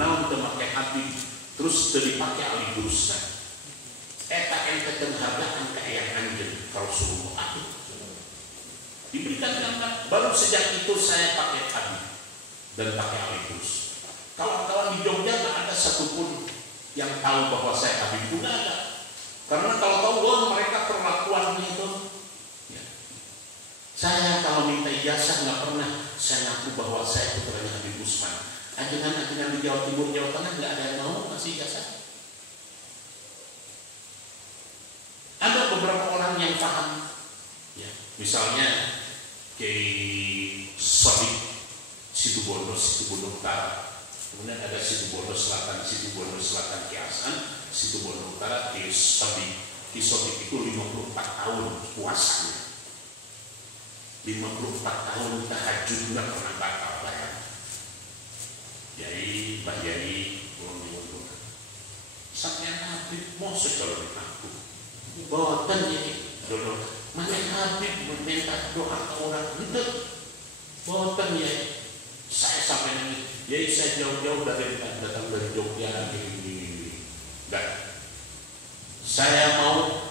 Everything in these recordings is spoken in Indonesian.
naon teu make Habib terus teu dipake ali gurusna. Eta ente penghargaan ka eyang anjeun ka Rasulullah. Diberikan jangka, baru sejak itu saya pakai Habib dan pakai ali gurus. Kawan-kawan di Jogja nggak ada satupun yang tahu bahwa saya Habib, nggak ada. Karena kalau tahu, wah mereka perlakuannya itu. Ya. Saya kalau minta ijazah nggak pernah saya ngaku bahwa saya putranya Habib Usman. Ajengan-ajengan di Jawa Timur, Jawa Tengah nggak ada yang mau kasih ijazah. Ada beberapa orang yang paham, ya. Misalnya Kiai Sodik Situbondo Utara, kemudian ada Situbondo Selatan Kiai Hasan, Situbondo Utara Kiai Sodik. Kiai Sodik itu 54 tahun puasanya, 54 tahun tahajud nggak pernah batal bayar. Jadi Pak Yai belum diundur. Sampai Habib mau kalau ditaku. Boten ya, dulu mana Habib meminta doa ke orang itu, boten ya. Saya sampai nangis, ya saya jauh-jauh datang dari Jogja gini. Dan saya mau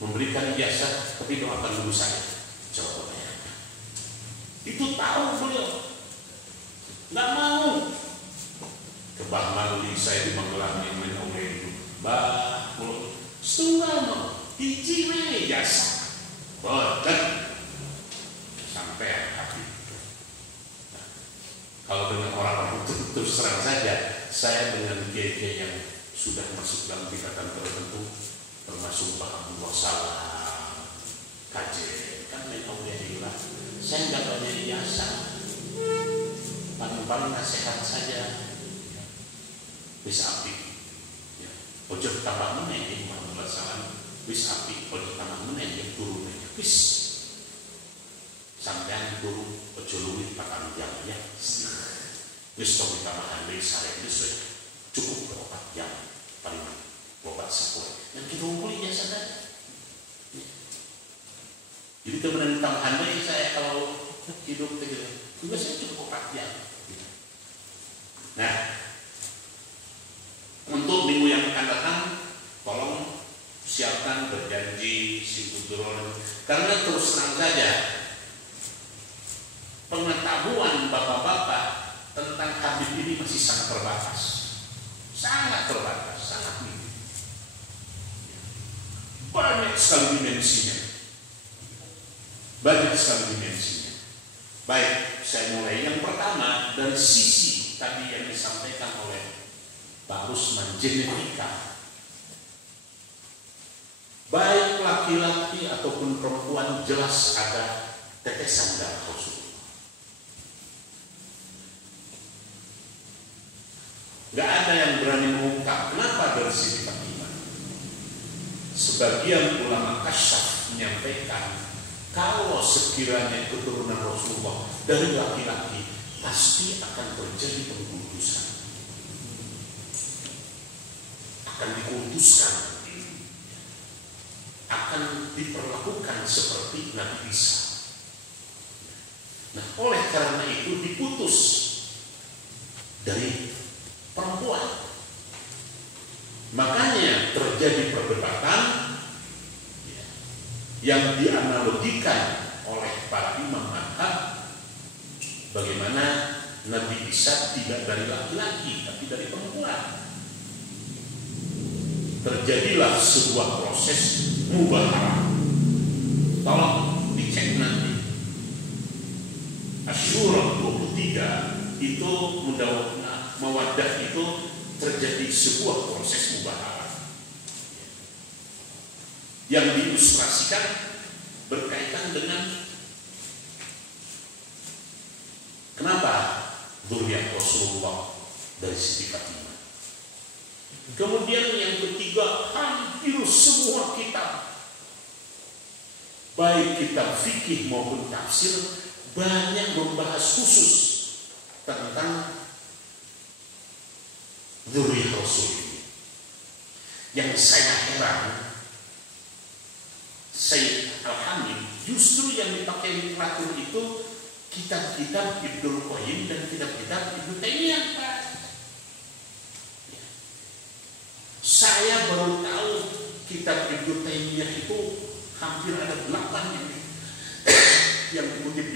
memberikan ijazah, tapi doakan dulu saya. Coba bayangkan, itu tahu beliau, nggak mau. Ke Bah Maruli saya di Magelang yang main itu, Bah setunggal mau hiji we jasa boten sampai Habib. Nah, kalau dengan orang-orang terus terang saja, saya dengan kiai yang sudah masuk dalam tingkatan tertentu, termasuk Pak Abdul Salam, kajian kan memang dia saya nggak punya ijazah, paling nasihat saja bisa api. Ojo tambah meneh ya Muhammad SAW wis api, ojo tambah meneh ya turun aja wis sampean turun ojo luwih 4 jam ya wis tong ditambahan deui sare wis cukup 4 jam paling obat sapoe yang kita ngumpulin biasa kan. Jadi kemudian tambahan deui saya kalau hidup gitu juga saya cukup 4 jam. Nah, untuk minggu yang akan datang, tolong siapkan berjanji Sikudron, karena terus terang saja pengetahuan bapak-bapak tentang Habib ini masih sangat terbatas, sangat minim. Banyak sekali dimensinya. Baik, saya mulai yang pertama dari sisi tadi yang disampaikan oleh Pak Rusman, genetika. Baik laki-laki ataupun perempuan jelas ada tetesan darah Rasulullah. Gak ada yang berani mengungkap kenapa dari sisi Fatimah. Sebagian ulama kasyaf menyampaikan kalau sekiranya keturunan Rasulullah dari laki-laki pasti akan terjadi pengkultusan. Akan dikultuskan, akan diperlakukan seperti Nabi Isa. Nah, oleh karena itu diputus dari perempuan. Makanya terjadi perdebatan yang dianalogikan oleh para imam madhab, bagaimana Nabi Isa tidak dari laki-laki tapi dari perempuan. Terjadilah sebuah proses mubaharah. Tolong dicek nanti. Asyura 23 itu Mawaddah itu terjadi sebuah proses mubaharah yang diilustrasikan berkaitan dengan kenapa dzurriyyah Rasulullah dari Siti Fatimah. Kemudian yang ketiga, hampir semua kitab, baik kitab fikih maupun tafsir, banyak membahas khusus tentang dzurriyyah Rasul ini. Yang saya heran, Sayyid Al-Hamid justru yang dipakai literatur itu kitab-kitab Ibnul Qayyim dan kitab-kitab Ibnu Taimiyah.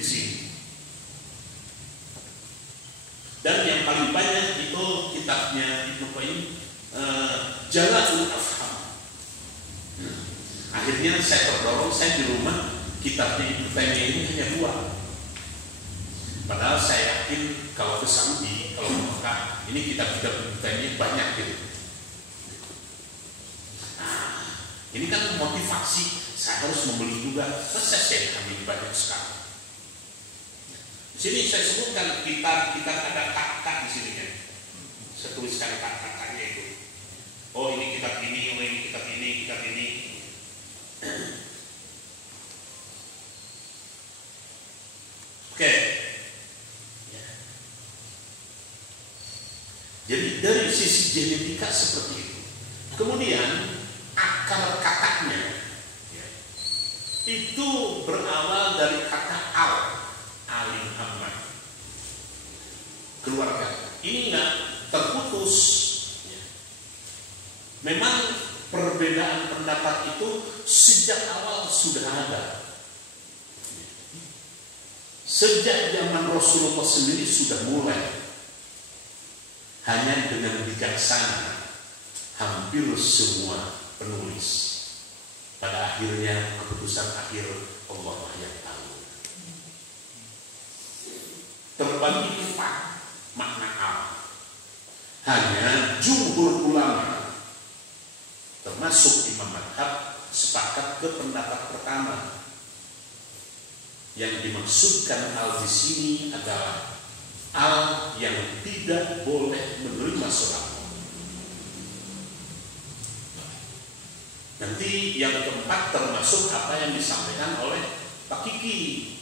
di sini. Dan yang paling banyak itu kitabnya Ibnu Qayyim, Jala'ul Afham. Akhirnya saya terdorong, saya di rumah kitabnya Ibnu Taimiyah ini hanya 2. Padahal saya yakin kalau ke Saudi, kalau ke Mekah, ini kitab-kitab Ibnu Taimiyah banyak gitu. Nah, ini kan motivasi, saya harus membeli juga. Masa saya ambil banyak sekali. Di sini saya sebutkan kitab ada kata di sini kan. Saya tuliskan kata-katanya itu. Oh ini kitab ini, oh ini kitab ini, kitab ini. Oke. Ya. Jadi dari sisi genetika seperti itu. Kemudian akar katanya ya, itu berawal dari kata alim Muhammad, keluarga. Ini enggak terputus. Ya. Memang perbedaan pendapat itu sejak awal sudah ada. Sejak zaman Rasulullah sendiri sudah mulai. Hanya dengan bijaksana hampir semua penulis pada akhirnya keputusan akhir Allah yang tahu. Terbagi 4 makna al. Hanya jumhur ulama termasuk Imam Madhab sepakat ke pendapat pertama. Yang dimaksudkan al di sini adalah al yang tidak boleh menerima sholawat. Nanti yang keempat termasuk apa yang disampaikan oleh Pak Kiki.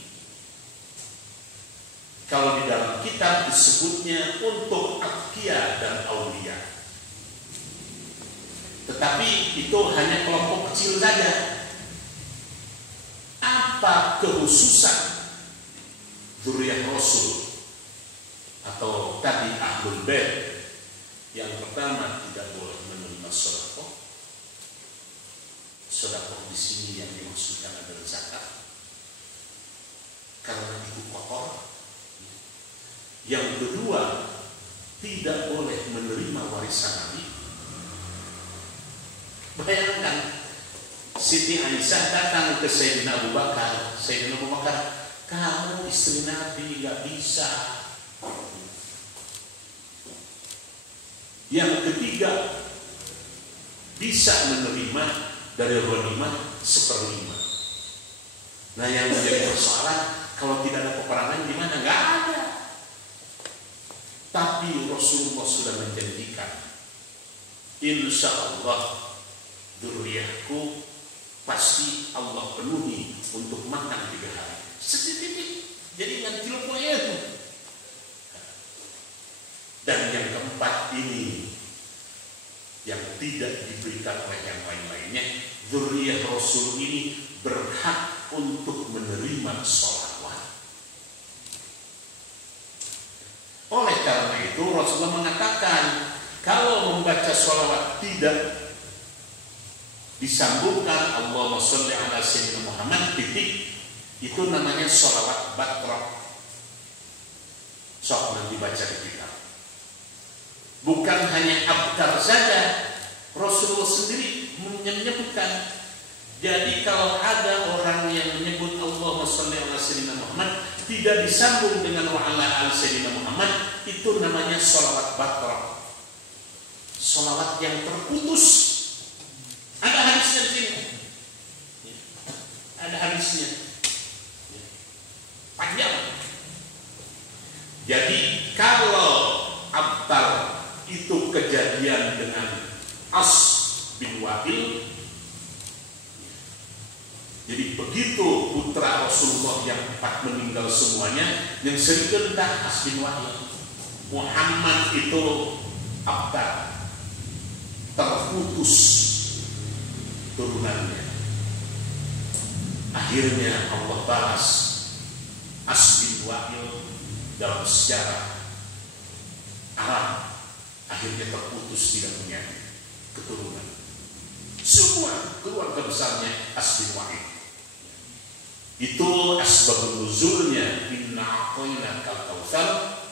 Kalau di dalam kitab disebutnya untuk atqiya dan aulia. Tetapi itu hanya kelompok kecil saja. Apa kekhususan dzurriyyah Rasul atau tadi Ahlul Bait? Yang pertama tidak boleh menerima sedekah. Sedekah di sini yang dimaksudkan adalah zakat. Karena itu kotor. Yang kedua, tidak boleh menerima warisan Nabi. Bayangkan, Siti Aisyah datang ke Sayyidina Abu Bakar. Sayyidina Abu Bakar, kamu istri Nabi gak bisa. Yang ketiga, bisa menerima dari ghanimah 1/5. Nah yang menjadi persoalan, kalau tidak ada peperangan gimana? Gak ada. Tapi Rasulullah sudah menjanjikan, insya Allah dzurriyyahku pasti Allah penuhi untuk makan 3 hari. Sedikit, jadi nggak cilok itu. Dan yang keempat ini yang tidak diberikan oleh yang lain-lainnya, dzurriyyah Rasul ini berhak untuk menerima sholawat. Oleh karena itu Rasulullah mengatakan kalau membaca sholawat tidak disambungkan Allahumma sholli ala sayyidina Muhammad titik, itu namanya sholawat batrah. Sok nanti baca di kitab. Bukan hanya abtar saja, Rasulullah sendiri menyebutkan. Jadi kalau ada orang yang menyebut Allahumma sholli ala sayyidina Muhammad tidak disambung dengan wa ala ali sayyidina Muhammad, itu namanya sholawat batrah. Sholawat yang terputus. Ada hadisnya di sini. Ada hadisnya. Panjang. Jadi kalau abtar itu kejadian dengan As bin Wa'il, jadi begitu putra Rasulullah yang 4 meninggal semuanya, yang sedikit As bin Wa'il. Muhammad itu abtar, terputus turunannya. Akhirnya Allah balas As bin Wa'il dalam sejarah Arab, akhirnya terputus, tidak punya keturunan. Semua keluarga besarnya As bin Wa'il. Itu asbabun nuzulnya, inna a'tainakal kautsar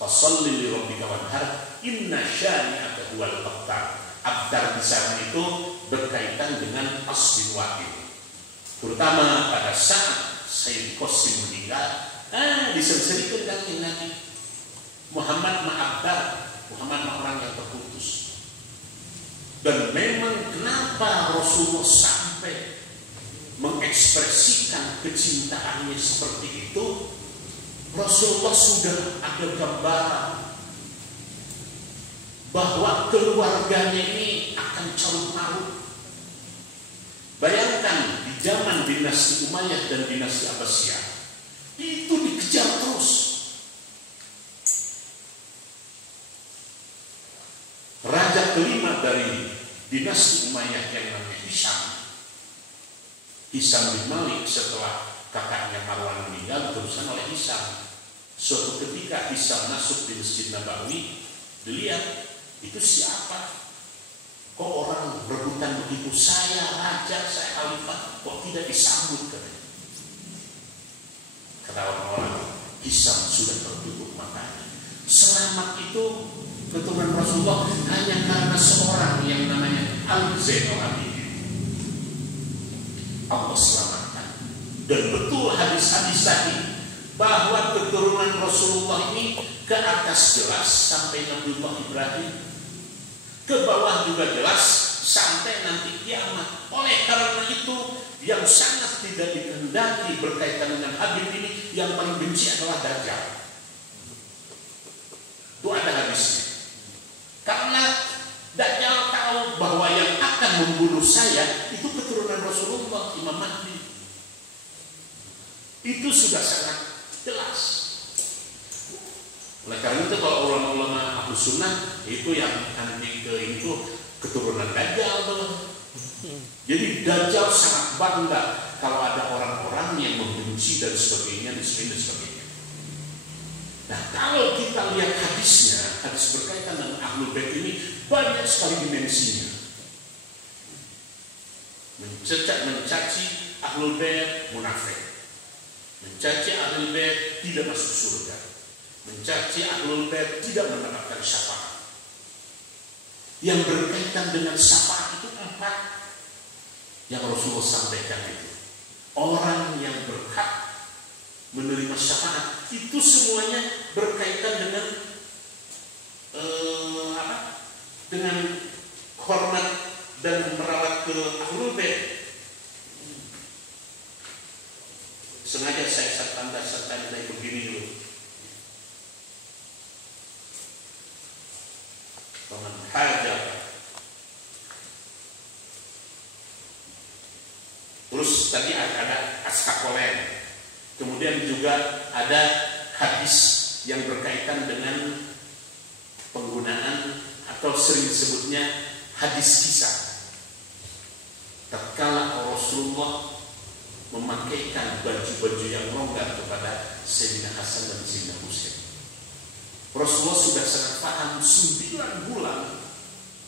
fasholli li rabbika wanhar inna syani'aka huwal abtar. Abtar di sana itu berkaitan dengan asbin wahid. Terutama pada saat Sayyid Qasim meninggal, disenserikan kanjeng Nabi Muhammad ma'abdar, Muhammad orang yang terputus. Dan memang kenapa Rasulullah sampai mengekspresikan kecintaannya seperti itu, Rasulullah sudah ada gambaran bahwa keluarganya ini akan carut marut. Bayangkan di zaman dinasti Umayyah dan dinasti Abbasiyah itu dikejar terus. Raja kelima dari dinasti Umayyah yang namanya Hisham bin Malik, setelah kakaknya Marwan meninggal diteruskan oleh Hisham. Suatu ketika Hisham masuk di Masjid Nabawi, dilihat itu siapa? Kok orang berebutan begitu? Saya raja, saya khalifah, kok tidak disambut? Kata orang-orang, Hisham sudah tertutup matanya. Selamat itu keturunan Rasulullah hanya karena seorang yang namanya Ali Zainal Abidin. Allah selamatkan. Dan betul hadis-hadis tadi bahwa keturunan Rasulullah ini ke atas jelas sampai Nabiullah Ibrahim, ke bawah juga jelas sampai nanti kiamat. Oleh karena itu yang sangat tidak dikehendaki berkaitan dengan Habib ini, yang paling benci adalah Dajjal. Itu ada hadisnya. Karena Dajjal tahu bahwa yang akan membunuh saya itu keturunan Rasulullah, Imam Mahdi. Itu sudah sangat jelas. Oleh karena itu kalau ulama-ulama Ahlus Sunnah itu yang nanti ke itu keturunan Dajjal tuh. Jadi Dajjal sangat bangga kalau ada orang-orang yang membenci dan sebagainya, dan sebagainya. Nah, kalau kita lihat hadisnya, hadis berkaitan dengan Ahlul Bait ini banyak sekali dimensinya. Mencaci Ahlul Bait munafik, mencaci Ahlul Bait tidak masuk surga, mencaci Ahlul Bait tidak mendapatkan syafaat. Yang berkaitan dengan syafaat itu 4 yang Rasulullah sampaikan itu. Orang yang berhak menerima syafaat itu semuanya berkaitan dengan dengan hormat dan merawat ke Ahlul Bait. Sengaja saya tanda begini dulu. Paman hajar. Terus tadi ada askakolen. Kemudian juga ada hadis yang berkaitan dengan penggunaan atau sering disebutnya hadis kisah. Tatkala Rasulullah memakaikan baju-baju yang longgar kepada Sayyidina Hasan dan Sayyidina Husain, Rasulullah sudah sangat paham 9 bulan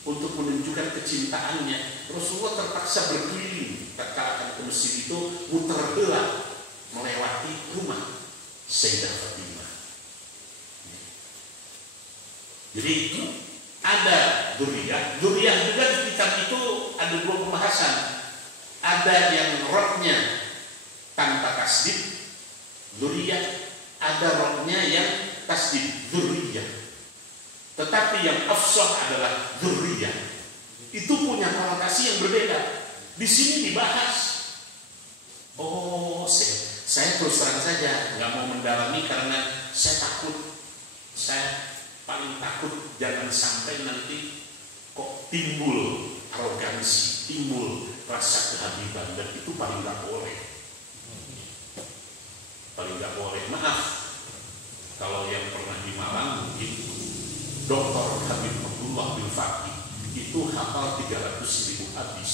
untuk menunjukkan kecintaannya. Rasulullah terpaksa berkeliling tatkala akan ke masjid itu, muter heula melewati rumah Sayyidah Fatimah. Jadi ada dzurriyyah juga di kitab itu ada 2 pembahasan. Ada yang roknya tanpa tasdid, dzurriyyah, ada roknya yang tasdid, dzurriyyah. Tetapi yang afshah adalah dzurriyyah. Itu punya konotasi yang berbeda. Di sini dibahas. Oh, saya terus terang saja nggak mau mendalami karena saya takut. Saya paling takut jangan sampai nanti kok timbul arogansi, timbul rasa kehabiban, dan itu paling nggak boleh. Paling nggak boleh. Maaf kalau yang pernah di Malang mungkin Dr. Habib Abdullah bin Fakih itu hafal 300.000 hadis.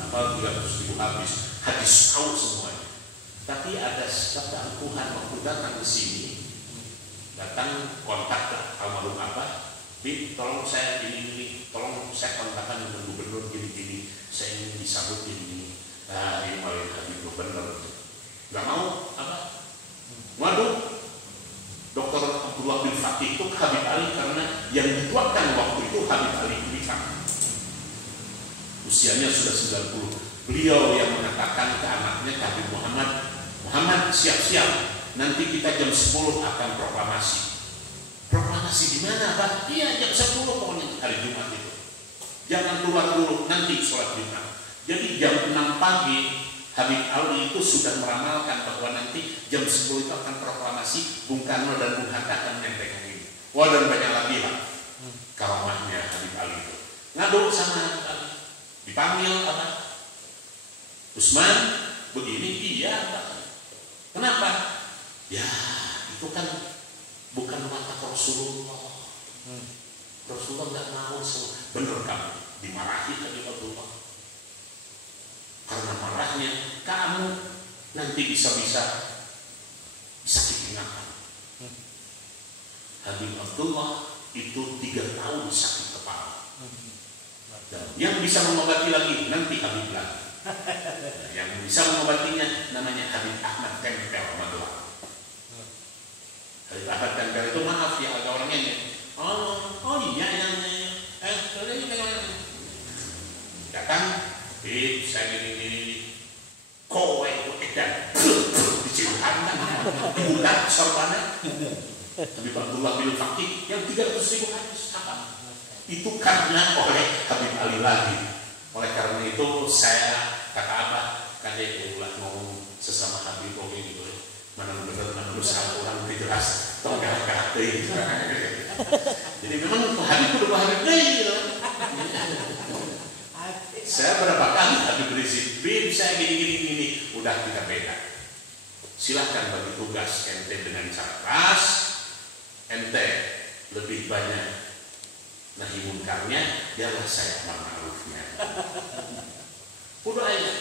Hafal 300.000 hadis, hadis tahu semuanya. Tapi ada keangkuhan waktu datang ke sini, datang kontak ke almarhum Abah, Bib, tolong saya ini, tolong saya kontakkan dengan gubernur gini-gini, saya ingin disambut gini-gini. Ini paling Habib bener. Gak mau apa? Waduh, Dr. Abdullah bin Fatih itu Habib Ali karena yang dituakan waktu itu Habib Ali Kulikang. Usianya sudah 90. Beliau yang mengatakan ke anaknya Habib Muhammad siap-siap, nanti kita jam 10 akan proklamasi. Proklamasi di mana, Pak? Iya, jam 10 pokoknya hari Jumat itu. Jangan keluar dulu, nanti sholat Jumat. Jadi jam 6 pagi Habib Ali itu sudah meramalkan bahwa nanti jam 10 itu akan proklamasi, Bung Karno dan Bung Hatta akan nenteng ini. Wah, dan banyak lagi Pak karamahnya Habib Ali itu. Ngadu sama Habib Ali, dipanggil apa? Usman, begini, iya Pak. Kenapa? Ya, itu kan bukan watak Rasulullah. Rasulullah nggak mau, bener kamu dimarahi Habib Abdullah. Karena marahnya kamu nanti bisa-bisa sakit ingatan. Habib Abdullah itu 3 tahun sakit kepala. Dan yang bisa mengobati lagi nanti Habib lagi. Yang bisa mengobatinya namanya Habib Ahmad Tempel Magelang. Habib Ahmad Tempel itu maaf ya agak orangnya ini. Oh iya yang datang. Saya gini kowe edan diciumkan bulan sorbannya. Habib Abdullah bin Fatih yang 300.000 hadis apa? Itu karena oleh Habib Ali lagi. Oleh karena itu saya kata Abah kadek ulah ngomong sesama Habib Oke gitu. Mana benar mana salah orang itu jelas. Tong gak gitu. Jadi memang Habib udah Habib gitu. Saya berapa kali Habib Rizik, saya gini, udah kita beda. Silahkan bagi tugas ente dengan cara keras, ente lebih banyak nahi munkarnya, biarlah saya amar ma'rufnya. Udah aja,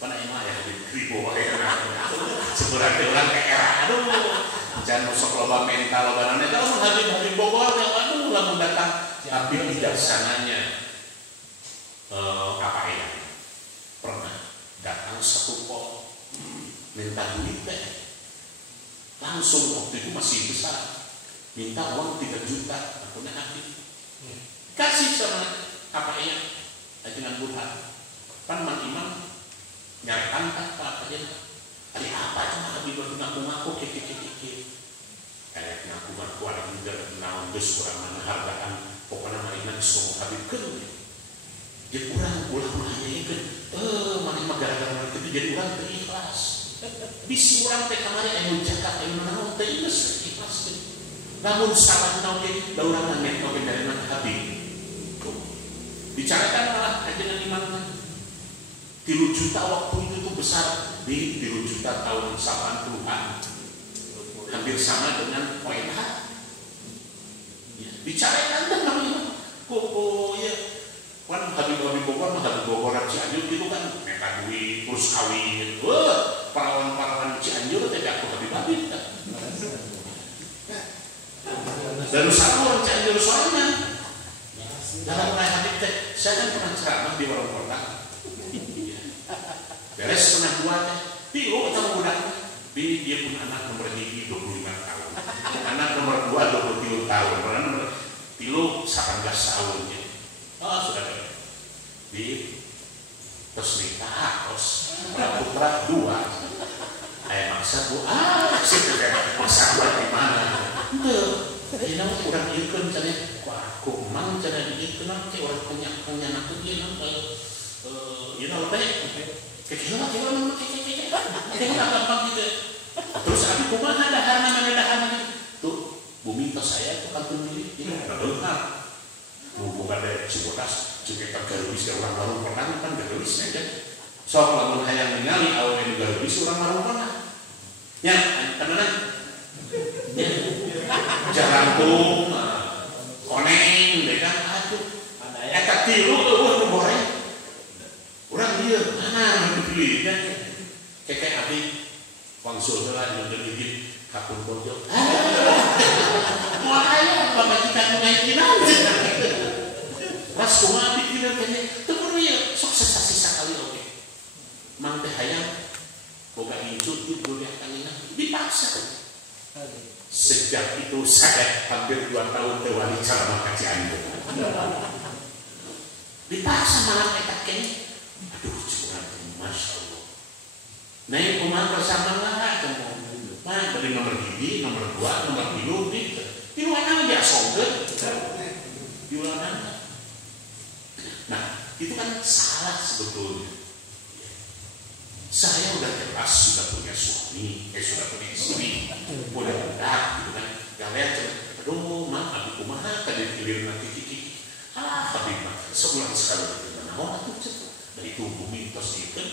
mana emang ya Habib Kribo ya, sebenarnya orang ke era, aduh, jangan masuk loba mental, loba nanya, kalau Habib Bogor, aduh, lamun datang, tapi bijaksananya. Apa ya pernah datang satu pol minta duit langsung waktu itu masih besar minta uang 3 juta akunnya habis kasih sama apa ya dengan Burhan kan Mang Imam nyarikan apa aja ada apa cuma Habib ngaku-ngaku kayak ngaku-ngaku ada juga naon geus kurang mana hargaan pokoknya marinan semua Habib keun. Jadi orang ulama aja mana gara-gara itu jadi orang terikhlas. Bisi orang teh kamari anu jakat anu naon teh geus ikhlas. Namun salah naon ge da urang nanya oge dari mana Habib. Bicarakan malah dengan imannya. 3 juta waktu itu tuh besar di 3 juta tahun 80-an. Hampir sama dengan ONH. Bicarakan dengan imam. Kok ya kan Habib Bogor mah Habib Bogor Cianjur gitu kan mereka duit terus kawin parawan Cianjur tapi aku Habib kan dan satu orang Cianjur soalnya dalam mulai Habib teh saya kan pernah ceramah di warung kota beres pernah buat tilu atau budak dia pun anak nomor 25 tahun anak nomor 2 23 tahun nomor 3 18 tahun sudah di terus nikah terus putra 2 kayak maksa bu maksa buat di mana ini nama orang ikan cina aku mang cina di ikan nanti orang punya anak tu dia nama apa kecil nama kecil gampang gitu terus aku kumaha dahan tuh bumi tas saya tuh kantung diri benar bukan dari Cibodas juga garulis ke orang baru pernah kan garulis aja sok lamun hayang ningali awewe garulis orang baru pernah ya karena jarangtung koneng deh kan aduh eta tilu eueuh goreng urang dieu mana dipilih kan keke abdi wangsul heula jeung geudeug kapun bojo moal aya pamajikan ngaikinan pas kumaha pikiran kayaknya teu perlu ya sok sesa-sesa kali oke Sejak itu saya hampir 2 tahun tewali ceramah kajian. Dipaksa malam etak kene. Aduh, curang, masya Allah. Nah, yang kumaha bersama lah kamu. Nah, dari nomor gigi, nomor 2, nomor 3, gitu. Di mana dia songget? Di mana? Nah, itu kan salah sebetulnya. Saya udah jelas sudah punya suami, sudah punya istri, udah anak, gitu kan. Kalian cuma, aduh, mah, abi kumaha, tadi kilir nanti kiki. Habib mah, sebulan sekali kita naon atuh cek. Dari itu bumi tos dieukeun.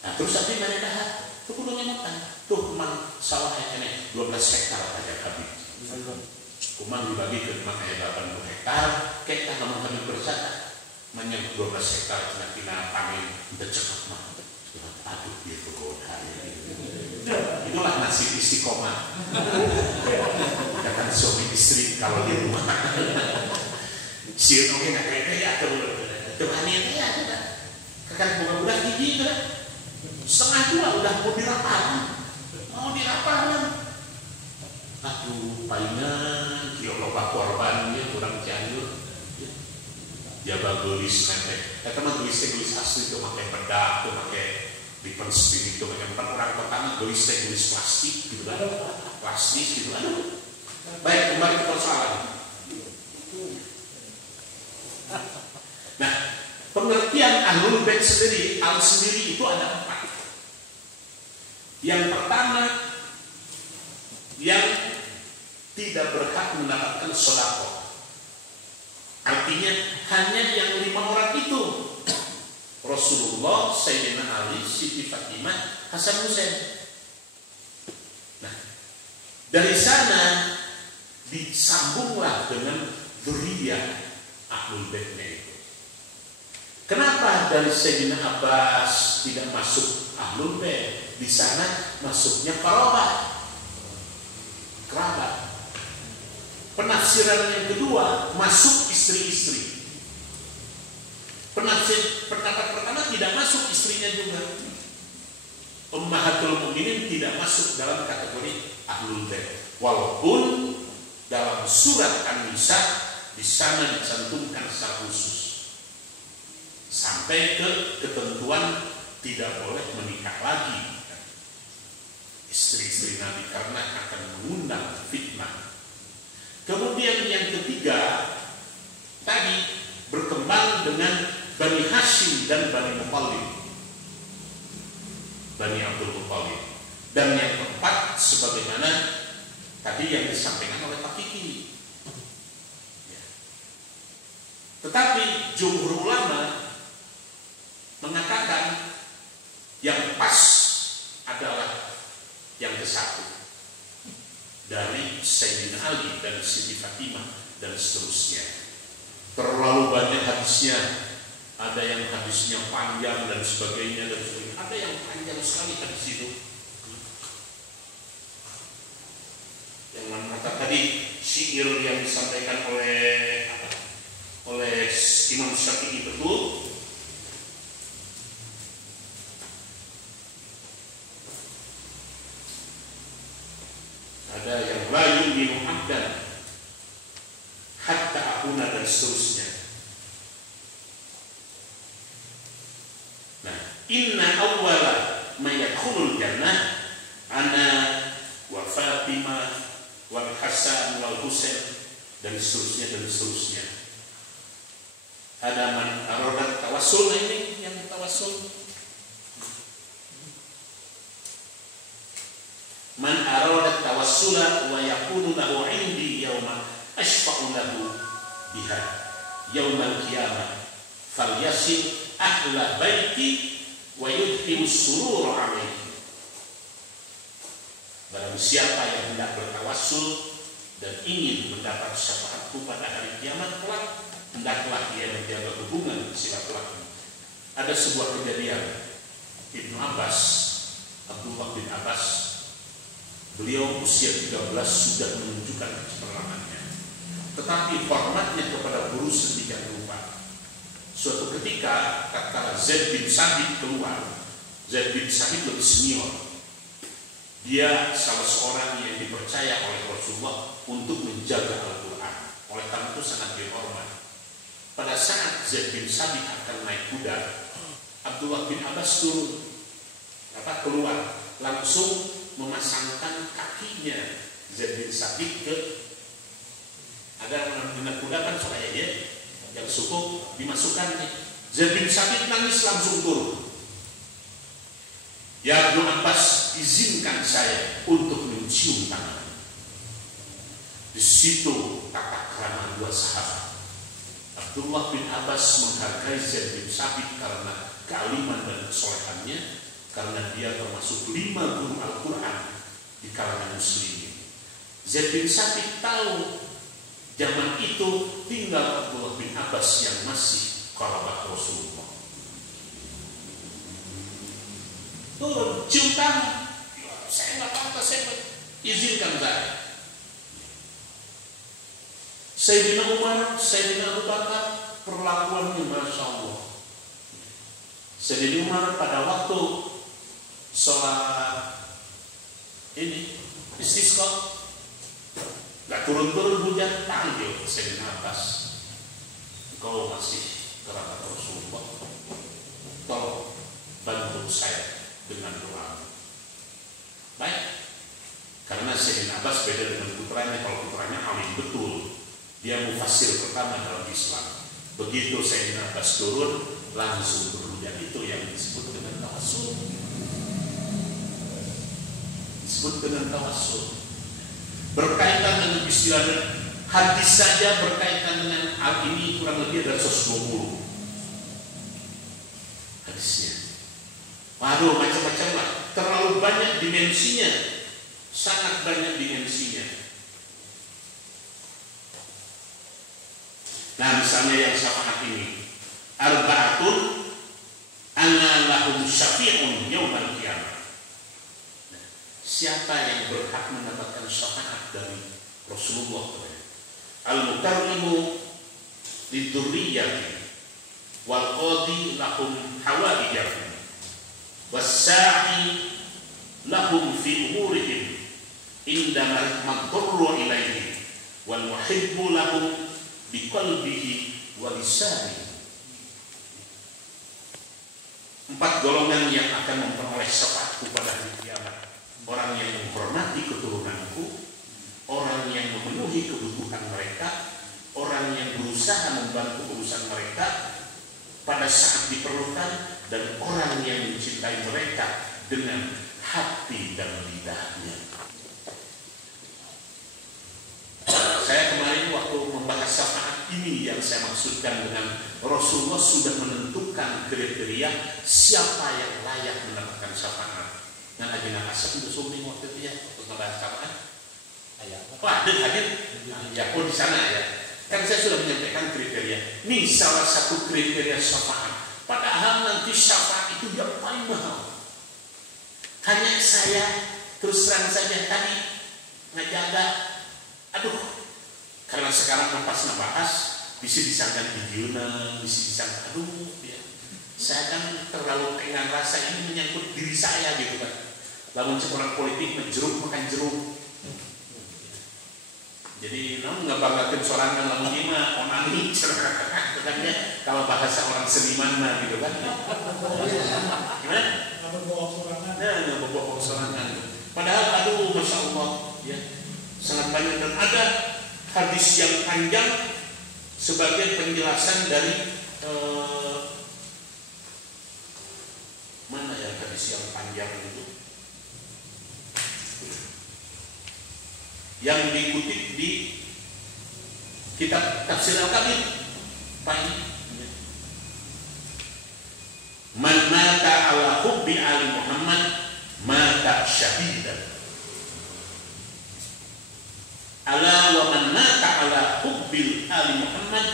Nah, terus abi mana dahar? Tuh kudunya makan. Tuh mang sawah kene 12 hektar aja Habib. Kumang dibagi ke mang aya 80 hektar, kita ngomong Habib bersama. Manyang 12 hektar tina panen teu cekep mah. Aduh, dia kegoda. Itulah nasib istiqomah. Kata suami istri kalau di rumah. Sieun oge ngakeke atuh teuhani ya atuh. Kakak budak gigi teh. Setengah 2 udah mau dirapahan. Aduh, palingan kieu loba korban ieu urang Cianjur. Jaga gelis nanti. Eta mah gelis asli teu make bedak, teu make dipen spin itu kan orang pertama gelis plastik gitu kan. Plastik gitu kan. Baik, kembali ke persoalan. Nah, pengertian ahlul bait sendiri, sendiri itu ada 4. Yang pertama, yang tidak berhak mendapatkan sedekah. Artinya hanya yang 5 orang itu. Rasulullah, Sayyidina Ali, Siti Fatimah, Hasan Husain. Nah, dari sana disambunglah dengan dzurriyyah ahlul baitnya itu. Kenapa dari Sayyidina Abbas tidak masuk ahlul bait? Di sana masuknya kerabat. Penafsiran yang kedua masuk istri-istri. Pendapat pertama tidak masuk istrinya juga. Ummahatul Mukminin tidak masuk dalam kategori ahlul bait. Walaupun dalam surat An-Nisa di sana dicantumkan secara khusus sampai ke ketentuan tidak boleh menikah lagi istri-istri Nabi karena akan mengundang fitnah. Kemudian yang ketiga tadi berkembang dengan Bani Hashim dan Bani Muthalib, Bani Abdul Muthalib. Dan yang keempat sebagaimana tadi yang disampaikan oleh Pak Kiki. Ya. Tetapi jumhur ulama mengatakan yang pas adalah yang ke-1 dari Sayyidina Ali dan Siti Fatimah dan seterusnya. Terlalu banyak hadisnya, ada yang hadisnya panjang dan sebagainya dan sebagainya. Ada yang panjang sekali hadis itu. Yang mana tadi syair yang disampaikan oleh Imam Syafi'i betul. Ada yang la yu'minu abdan hatta akuna dan seterusnya. Nah, inna awwala ma yadkhulul jannah ana wa Fatimah wal Hasan wal Husain dan seterusnya. Ada man arodat tawassul, ini yang tawassul. Man arada tawassula wa yakunu lahu indi yawma ashfa'u lahu biha yawmal qiyamah falyasil ahla baiti wa yudhimu surura alaihi. Barang siapa yang hendak bertawassul dan ingin mendapat syafaatku pada hari kiamat kelak, hendaklah dia menjaga hubungan silaturahmi. Ada sebuah kejadian Ibnu Abbas, Abdullah bin Abbas, beliau usia 13 sudah menunjukkan kecerdasannya, tetapi hormatnya kepada guru sedemikian rupa. Suatu ketika tatkala Zaid bin Sabit keluar, Zaid bin Sabit lebih senior. Dia salah seorang yang dipercaya oleh Rasulullah untuk menjaga Al-Quran. Oleh karena itu sangat dihormat. Pada saat Zaid bin Sabit akan naik kuda, Abdullah bin Abbas turun, keluar, langsung memasangkan kakinya Zaid bin Sabit ke agar menaik kuda kan supaya dia yang cukup dimasukkan. Zaid bin Sabit nangis langsung turun. Ya Ibnu Abbas, izinkan saya untuk mencium tangan. Di situ tata krama dua sahabat. Abdullah bin Abbas menghargai Zaid bin Sabit karena kealiman dan kesolehannya, karena dia termasuk 5 guru Al-Quran di kalangan muslimin. Zaid bin Sabit tahu zaman itu tinggal Abdullah bin Abbas yang masih kerabat Rasulullah. Turun, cium tangan. Saya nggak pantas, saya izinkan saya. Sayyidina Umar, Sayyidina Abu Bakar, perlakuannya Masya Allah. Sayyidina Umar pada waktu sholat ini istisqa, nggak turun-turun hujan, panggil Sayyidina Abbas, kau masih kerabat Rasulullah, tolong bantu saya dengan doa. Baik, karena Sayyidina Abbas beda dengan putranya. Kalau putranya alim betul, dia mufassir pertama dalam Islam. Begitu Sayyidina Abbas turun, langsung berhujan. Itu yang disebut dengan tawassul. Disebut dengan tawassul. Berkaitan dengan istilah hadis saja, berkaitan dengan hal ini kurang lebih ada 120 hadisnya. Waduh, macam-macam lah. Terlalu banyak dimensinya. Sangat banyak dimensinya. Nah, misalnya yang syafaat ini, arba'atun ana lahum syafi'un yaumal qiyamah. Nah, siapa yang berhak mendapatkan syafaat dari Rasulullah? Al-mukarrimu lidurriyati wal qadi lahum hawaijahum was-sa'i lahum fi umurihim inda madurru ilaihim wal muhibbu lahum biqalbihi wa lisanihi. 4 golongan yang akan memperoleh syafaatku pada hari kiamat: orang yang menghormati keturunanku, orang yang memenuhi kebutuhan mereka, orang yang berusaha membantu urusan mereka pada saat diperlukan, dan orang yang mencintai mereka dengan hati dan lidahnya. Saya kemarin waktu membahas syafaat ini, yang saya maksudkan dengan Rasulullah sudah menentukan kriteria siapa yang layak mendapatkan syafaat. Nah, Ajina Asap itu suming waktu itu ya, untuk membahas syafaat. Wah, hadir? Ya, di sana ya. Kan saya sudah menyampaikan kriteria. Ini salah satu kriteria syafaat. Padahal nanti syafaat itu yang paling mahal. Hanya saya terus terang saja tadi ngejaga. Aduh, karena sekarang pas ngebahas bisa disangkan hijauan, bisa disangkan aduh ya. Saya kan terlalu pengen rasa ini menyangkut diri saya gitu kan. Lamun seorang politik menjeruk makan jeruk. Jadi namun nggak banggakan sorangan lamun ini mah onani katanya kalau bahasa orang seniman mah gitu kan. Gimana? Nggak berbohong sorangan. Padahal aduh masya Allah ya, sangat banyak, dan ada hadis yang panjang sebagai penjelasan dari mana ya hadis yang panjang itu yang dikutip di kitab Tafsir Al-Kabir. Man mata ala hubbi ali Muhammad mata syahidan. Ala wa man mata ala hubbil ali Muhammad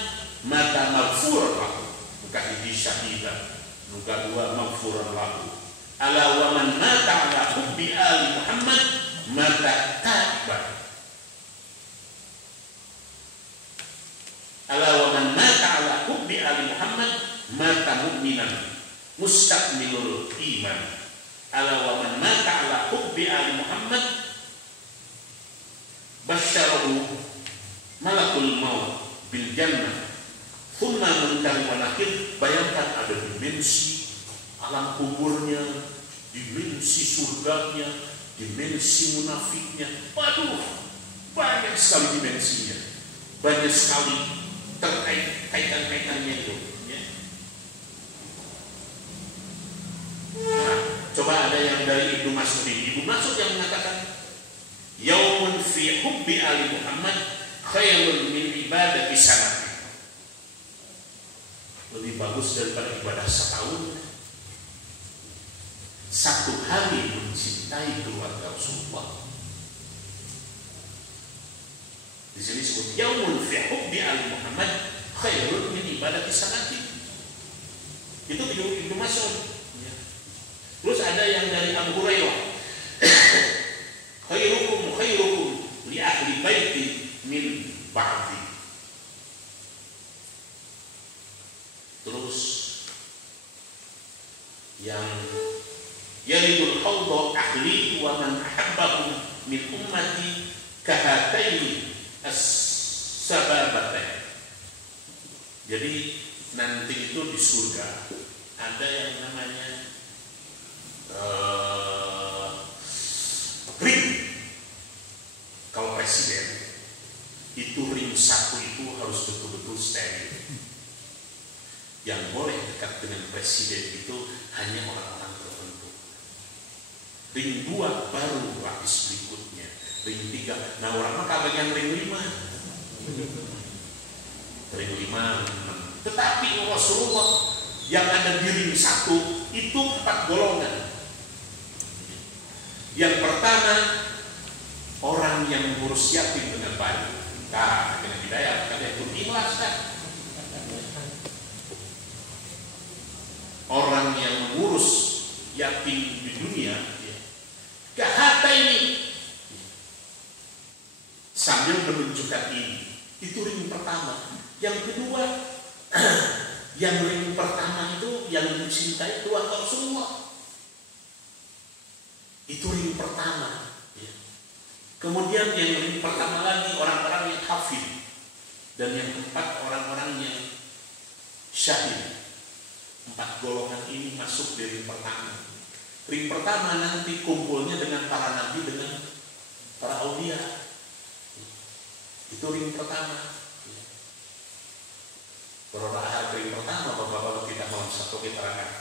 mata maghfuran lahu. Bukan ini syahidan, bukan dua maghfuran lahu. Ala wa man mata ala hubbi ali Muhammad mata taiban. Ala wa man mata ala hubbi ali Muhammad mata mu'minan mustakmilul iman. Ala wa man mata ala hubbi ali Muhammad basyarahu malakul maut bil jannah thumma munkar wa nakir. Bayangkan ada dimensi alam kuburnya, dimensi surganya, dimensi munafiknya. Waduh, banyak sekali dimensinya, banyak sekali terkait kaitan-kaitannya itu. Ya. Nah, coba ada yang dari Ibnu Mas'ud. Ibnu Mas'ud yang mengatakan, yaumun fi hubbi ali Muhammad khairun min ibadati sanah. Lebih bagus daripada ibadah setahun. Satu hari mencintai keluarga Rasulullah. Di sini disebut yaumun fi hubbi ali Muhammad khairun min ibadati sanah. Itu Ibnu Mas'ud. Terus ada yang dari Abu Hurairah, khairukum li ahli baiti min ba'di. Terus yang yaridul hawda ahli wa man ahabbahum min ummati kahataini as-sababatain. Jadi nanti itu di surga ada yang namanya ring. Kalau presiden itu ring satu itu harus betul-betul steril. Yang boleh dekat dengan presiden itu hanya orang-orang tertentu. Ring 2 baru lapis berikutnya. Ring 3. Nah, orang Mekah bagian ring 5. Ring 5. Tetapi Rasulullah yang ada di ring 1 itu 4 golongan. Yang pertama, orang yang mengurus yatim dengan baik. Nah, dengan hidayah, karena itu ikhlas kan. Orang yang mengurus yatim di dunia, kahata ini, sambil menunjukkan ini, itu ring pertama. Yang kedua, yang ring pertama itu yang mencintai keluarga Rasulullah. Itu ring pertama. Kemudian yang ring pertama lagi orang-orang yang hafid, dan yang keempat orang-orang yang syahid. 4 golongan ini masuk di ring pertama. Ring pertama nanti kumpulnya dengan para nabi, dengan para aulia. Itu ring pertama. Kalau ring pertama, bapak-bapak kita malam satu kita rakaat.